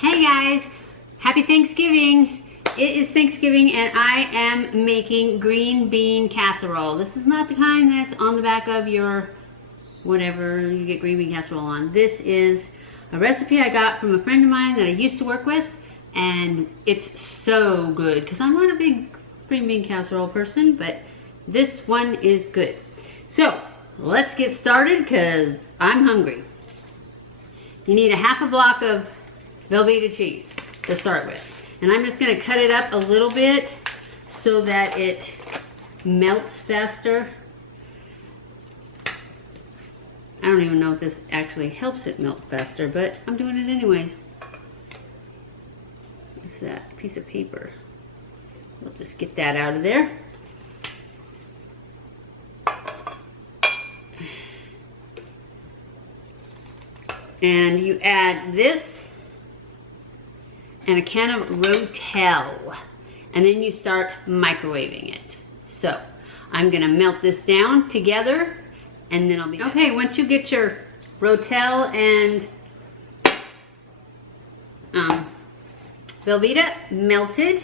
Hey guys, happy Thanksgiving. It is Thanksgiving and I am making green bean casserole. This is not the kind that's on the back of your whatever you get green bean casserole on. This is a recipe I got from a friend of mine that I used to work with, and it's so good because I'm not a big green bean casserole person, but this one is good. So let's get started because I'm hungry. You need a half a block of Velveeta cheese to start with. And I'm just gonna cut it up a little bit so that it melts faster. I don't even know if this actually helps it melt faster, but I'm doing it anyways. What's that? Piece of paper. We'll just get that out of there. And you add this and a can of Rotell, and then you start microwaving it. So I'm gonna melt this down together and then I'll be okay. Once you get your Rotell and Velveeta melted,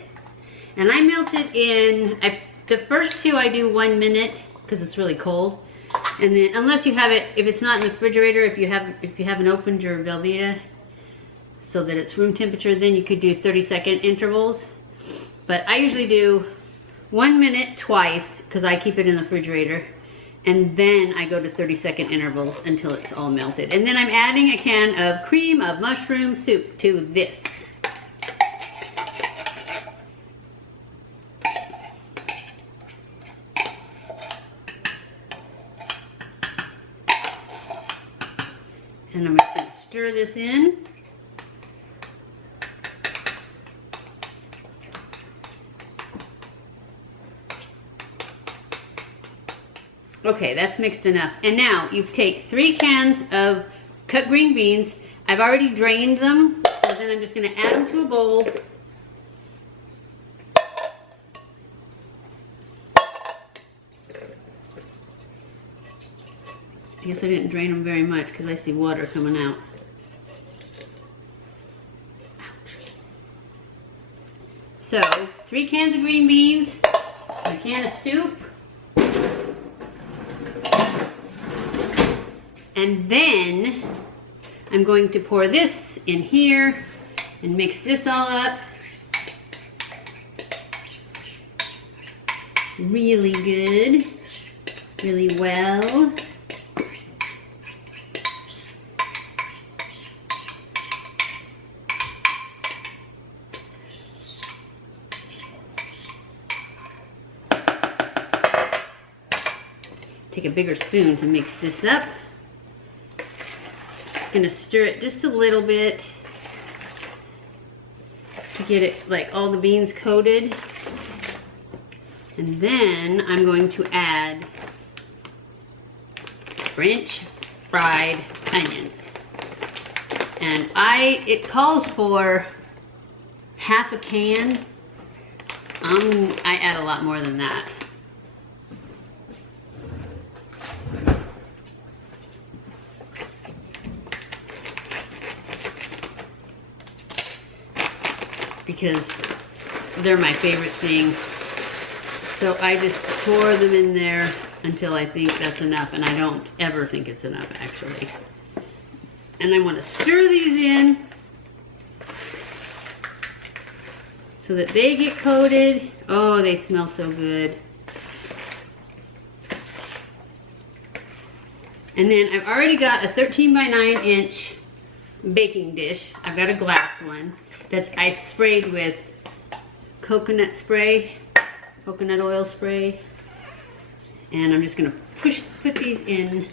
and I melt it in, the first two I do 1 minute because it's really cold, and then unless you have it, if it's not in the refrigerator, if you haven't opened your Velveeta so that it's room temperature, then you could do 30-second intervals. But I usually do 1 minute twice because I keep it in the refrigerator, and then I go to 30-second intervals until it's all melted. And then I'm adding a can of cream of mushroom soup to this. And I'm just going to stir this in. Okay, that's mixed enough. And now you take 3 cans of cut green beans. I've already drained them, so then I'm just going to add them to a bowl. I guess I didn't drain them very much because I see water coming out. Ouch. So, 3 cans of green beans, a can of soup, and then I'm going to pour this in here and mix this all up really good, really well. Take a bigger spoon to mix this up. Just gonna stir it just a little bit to get it like all the beans coated. And then I'm going to add French fried onions. And it calls for half a can. I add a lot more than that. Because they're my favorite thing. So I just pour them in there until I think that's enough, and I don't ever think it's enough actually. And I want to stir these in so that they get coated. Oh, they smell so good. And then I've already got a 13 by 9 inch baking dish. I've got a glass one that's I sprayed with coconut oil spray, and I'm just gonna put these in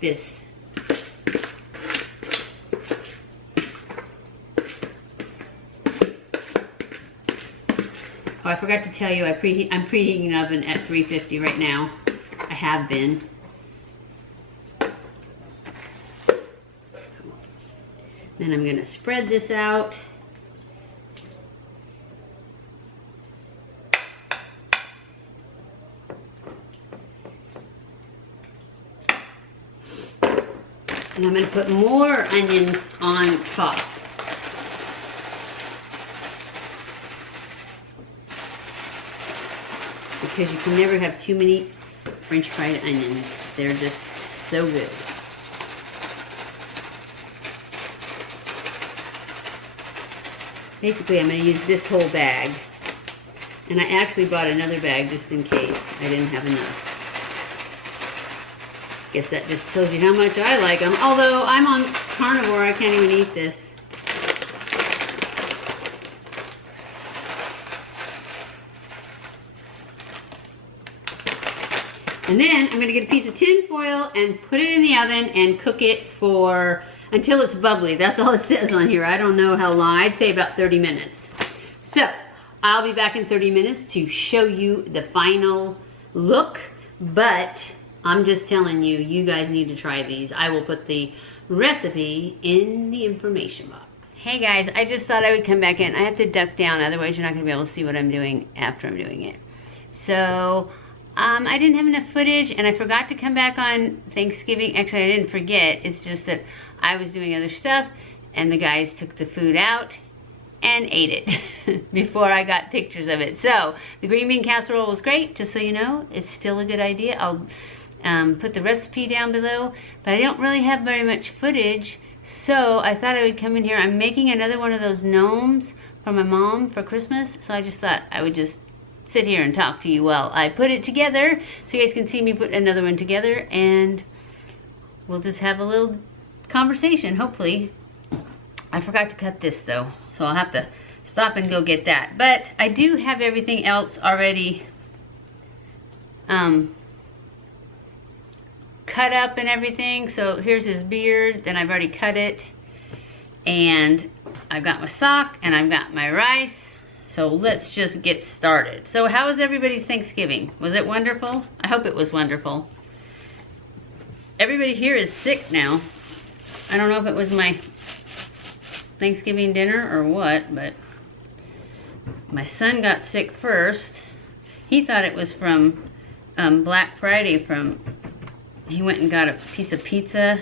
this. Oh, I forgot to tell you, I'm preheating the oven at 350 right now. I have been. Then I'm gonna spread this out. And I'm going to put more onions on top. because you can never have too many French fried onions. They're just so good. Basically, I'm going to use this whole bag. And I actually bought another bag just in case I didn't have enough. Guess that just tells you how much I like them. Although I'm on carnivore, I can't even eat this. And then I'm going to get a piece of tin foil and put it in the oven and cook it for until it's bubbly. That's all it says on here. I don't know how long. I'd say about 30 minutes. So I'll be back in 30 minutes to show you the final look. But I'm just telling you, you guys need to try these. I will put the recipe in the information box. Hey guys, I just thought I would come back in. I have to duck down, otherwise you're not going to be able to see what I'm doing after I'm doing it. So I didn't have enough footage, and I forgot to come back on Thanksgiving. Actually, I didn't forget. It's just that I was doing other stuff, and the guys took the food out and ate it before I got pictures of it. So the green bean casserole was great, just so you know. It's still a good idea. I'll put the recipe down below, but I don't really have very much footage, so I thought I would come in here. I'm making another one of those gnomes for my mom for Christmas, so I just thought I would just sit here and talk to you while I put it together, so you guys can see me put another one together, and we'll just have a little conversation, hopefully. I forgot to cut this though, so I'll have to stop and go get that. But I do have everything else already cut up and everything. So here's his beard, then I've already cut it, and I've got my sock and I've got my rice. So let's just get started. So how was everybody's Thanksgiving? Was it wonderful? I hope it was wonderful. Everybody here is sick now. I don't know if it was my Thanksgiving dinner or what, but my son got sick first. He thought it was from Black Friday. He went and got a piece of pizza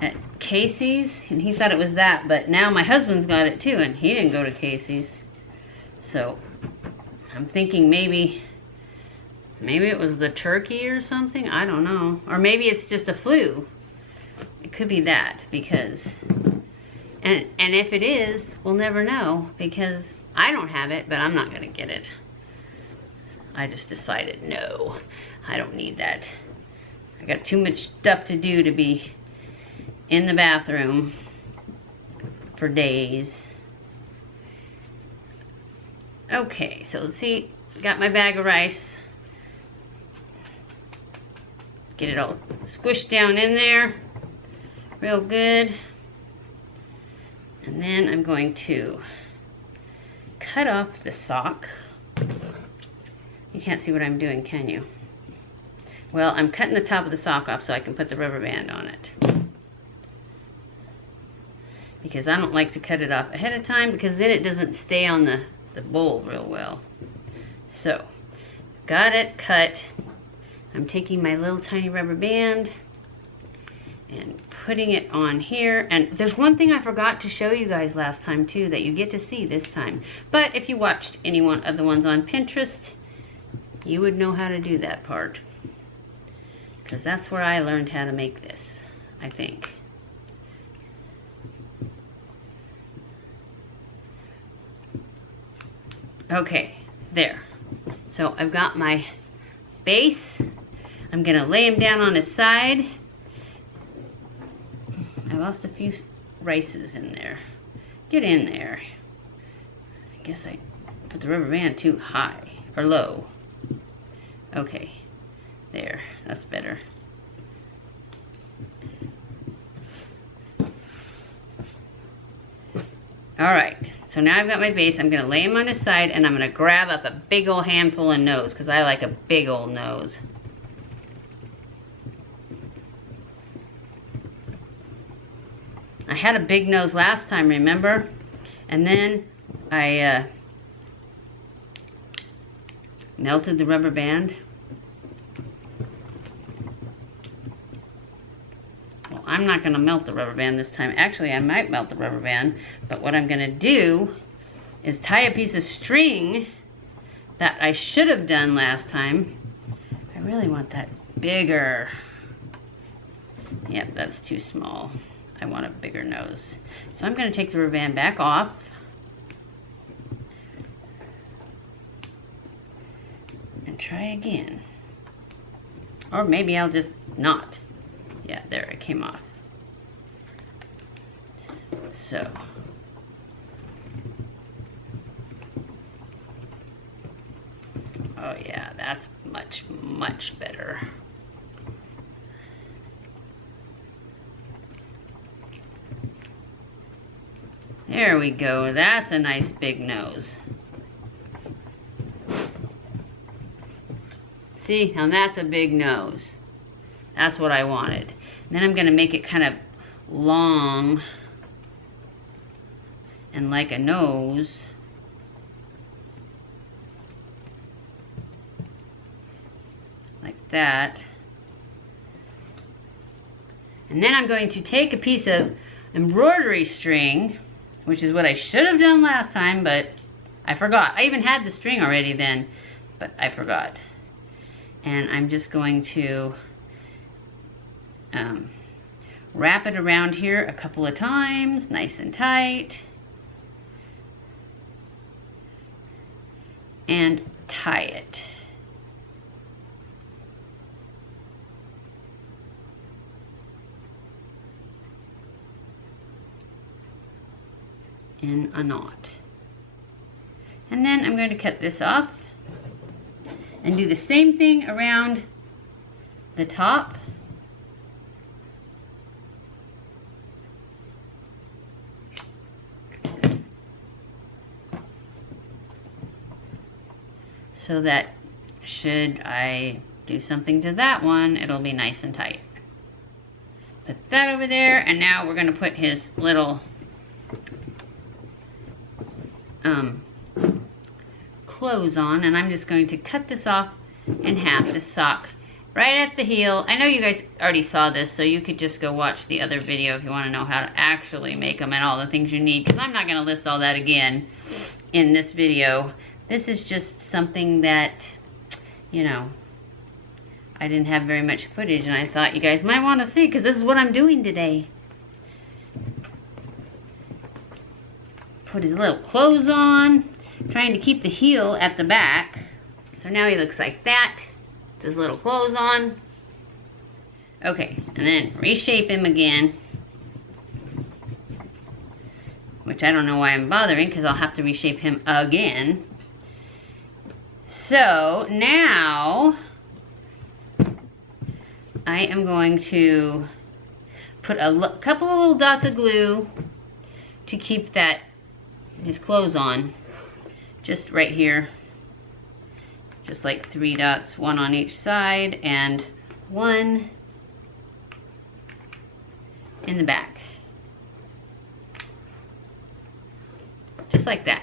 at Casey's, and he thought it was that, but now my husband's got it too, and he didn't go to Casey's. So I'm thinking maybe it was the turkey or something. I don't know. Or maybe it's just a flu. It could be that, because and if it is, we'll never know, because I don't have it, but I'm not gonna get it. I just decided, no, I don't need that. I got too much stuff to do to be in the bathroom for days. Okay, so let's see, got my bag of rice. Get it all squished down in there real good. And then I'm going to cut off the sock. You can't see what I'm doing, can you? Well, I'm cutting the top of the sock off so I can put the rubber band on it. Because I don't like to cut it off ahead of time, because then it doesn't stay on the bowl real well. So, got it cut. I'm taking my little tiny rubber band and putting it on here. And there's one thing I forgot to show you guys last time too, that you get to see this time. But if you watched any one of the ones on Pinterest, you would know how to do that part. Because that's where I learned how to make this, I think. Okay, there. So I've got my base. I'm gonna lay him down on his side. I lost a few rices in there. Get in there. I guess I put the rubber band too high or low. Okay, there, that's better. All right, so now I've got my base. I'm gonna lay him on his side, and I'm gonna grab up a big old handful of nose, because I like a big old nose. I had a big nose last time, remember? And then I melted the rubber band. Well, I'm not gonna melt the rubber band this time. Actually, I might melt the rubber band, but what I'm gonna do is tie a piece of string that I should have done last time. I really want that bigger. Yep, that's too small. I want a bigger nose. So I'm going to take the rubber band back off. And try again. Or maybe I'll just not. Yeah, there, it came off. So. Oh yeah, that's much, much better. There we go. That's a nice big nose. See, now that's a big nose. That's what I wanted. And then I'm going to make it kind of long and like a nose. Like that. And then I'm going to take a piece of embroidery string, which is what I should have done last time, but I forgot. I even had the string already then, but I forgot. And I'm just going to wrap it around here a couple of times, nice and tight. And tie it. In a knot. And then I'm going to cut this off and do the same thing around the top. So that should I do something to that one, it'll be nice and tight. Put that over there, and now we're going to put his little clothes on, and I'm just going to cut this off in half, this sock, right at the heel. I know you guys already saw this, so you could just go watch the other video if you want to know how to actually make them and all the things you need, because I'm not going to list all that again in this video. This is just something that, you know, I didn't have very much footage, and I thought you guys might want to see, because this is what I'm doing today. Put his little clothes on, trying to keep the heel at the back. So now he looks like that, with his little clothes on. Okay, and then reshape him again, which I don't know why I'm bothering, because I'll have to reshape him again. So now I am going to put a couple of little dots of glue to keep that his clothes on, just right here, just like 3 dots, 1 on each side and 1 in the back, just like that.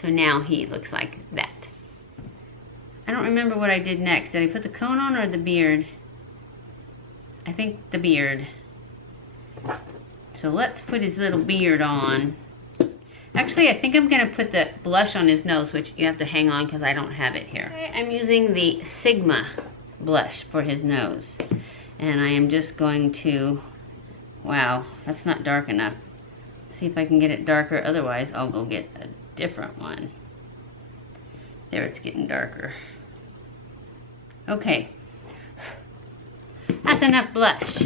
So now he looks like that. I don't remember what I did next. Did I put the cone on or the beard? I think the beard. So let's put his little beard on. Actually, I think I'm going to put the blush on his nose, which you have to hang on because I don't have it here. Okay, I'm using the Sigma blush for his nose. And I am just going to, wow, that's not dark enough. See if I can get it darker, otherwise I'll go get a different one. There, it's getting darker. Okay, that's enough blush.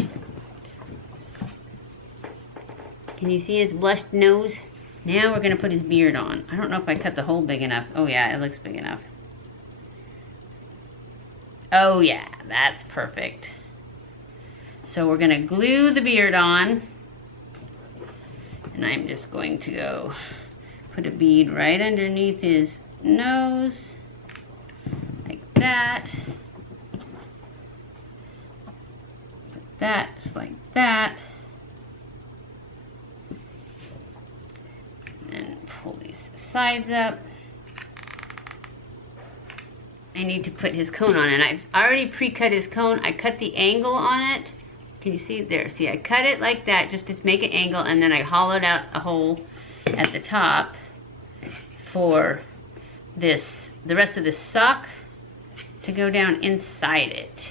Can you see his blushed nose? Now we're going to put his beard on. I don't know if I cut the hole big enough. Oh yeah, it looks big enough. Oh yeah, that's perfect. So we're going to glue the beard on. And I'm just going to go put a bead right underneath his nose, like that. Put that just like that. And pull these sides up. I need to put his cone on, and I've already pre-cut his cone. I cut the angle on it. Can you see there? See, I cut it like that just to make an angle, and then I hollowed out a hole at the top for the rest of this sock to go down inside it.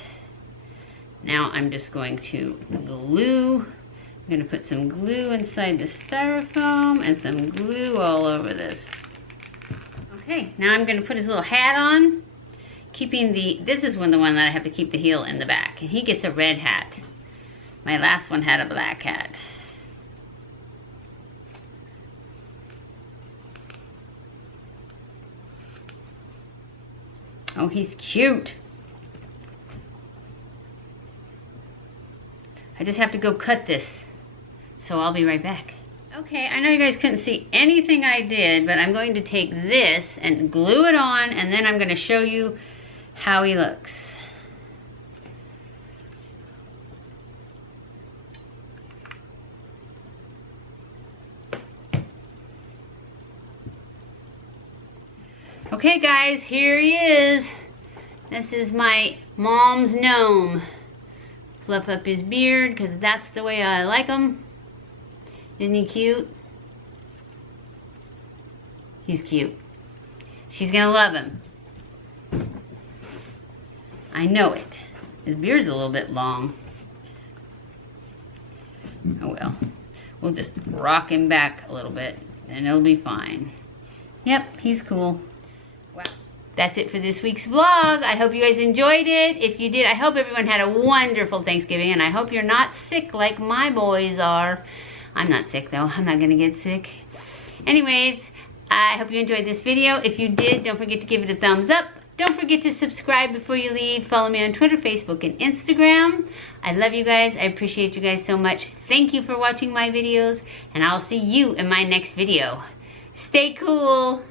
Now I'm just going to glue. I'm going to put some glue inside the styrofoam and some glue all over this. Okay, now I'm going to put his little hat on, keeping this is the one that I have to keep the heel in the back. And he gets a red hat. My last one had a black hat. Oh, he's cute. I just have to go cut this. So I'll be right back. Okay, I know you guys couldn't see anything I did, but I'm going to take this and glue it on, and then I'm going to show you how he looks. Okay guys, here he is. This is my mom's gnome. Fluff up his beard, because that's the way I like him. Isn't he cute? He's cute. She's gonna love him. I know it. His beard's a little bit long. Oh well. We'll just rock him back a little bit and it'll be fine. Yep, he's cool. Wow. That's it for this week's vlog. I hope you guys enjoyed it. If you did, I hope everyone had a wonderful Thanksgiving, and I hope you're not sick like my boys are. I'm not sick though. I'm not gonna get sick. Anyways, I hope you enjoyed this video. If you did, don't forget to give it a thumbs up. Don't forget to subscribe before you leave. Follow me on Twitter, Facebook, and Instagram. I love you guys. I appreciate you guys so much. Thank you for watching my videos, and I'll see you in my next video. Stay cool.